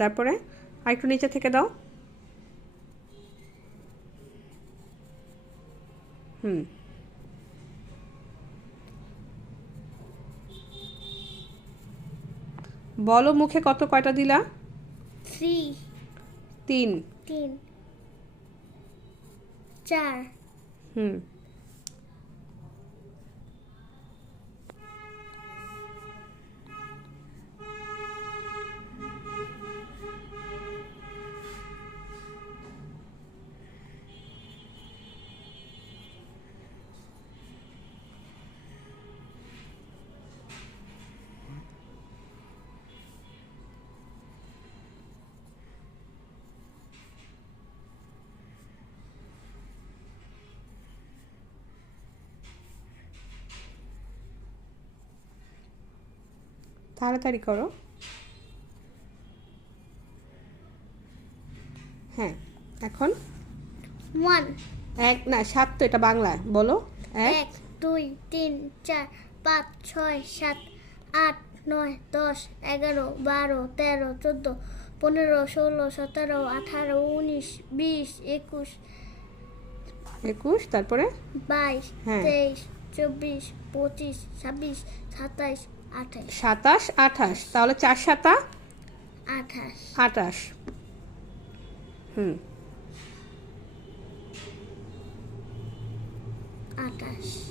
তারপরে আরেকটু নিচে থেকে দাও। বলো মুখে কয়টা দিলা? 3 3 3 4 তাড়াতাড়ি করো। হ্যাঁ, এখন 1 এক না 7 তো, এটা বাংলা বলো। 1 2 3 4 5 6 7 8 9 10 11 12 13 14 15 16 17 18 19 20 21 21 তারপরে 22 হ্যাঁ 23 24 25 26 27 28 27 28, তাহলে 4 7 28 28। 28